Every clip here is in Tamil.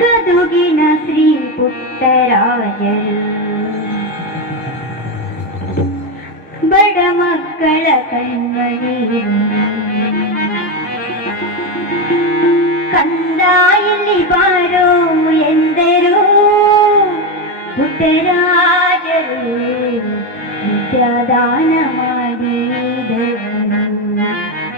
கதுகின ஸ்ரீ புத்தராஜர் பட மக்கள கண்மணி கந்தாயில் borrow எந்தரோ புத்தரா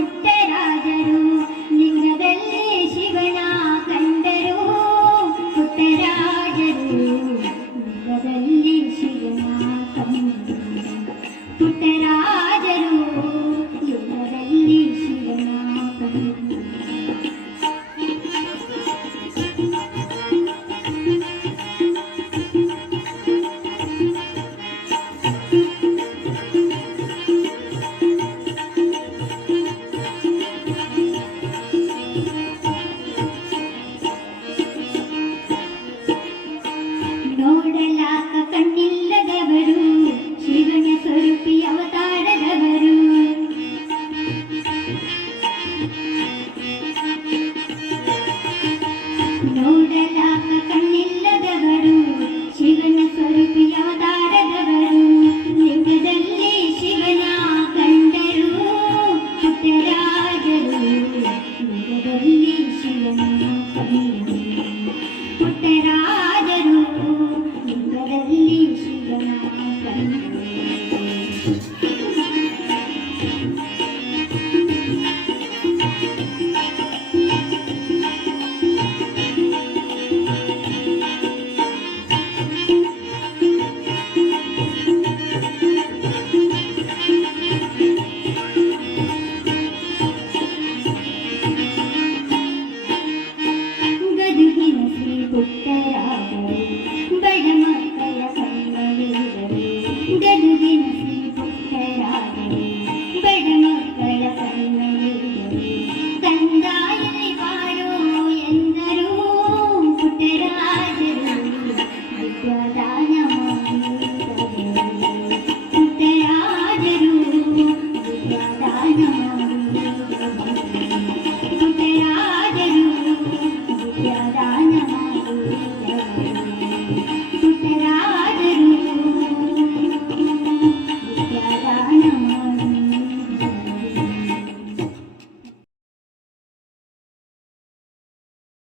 Yeah. you. Mm -hmm.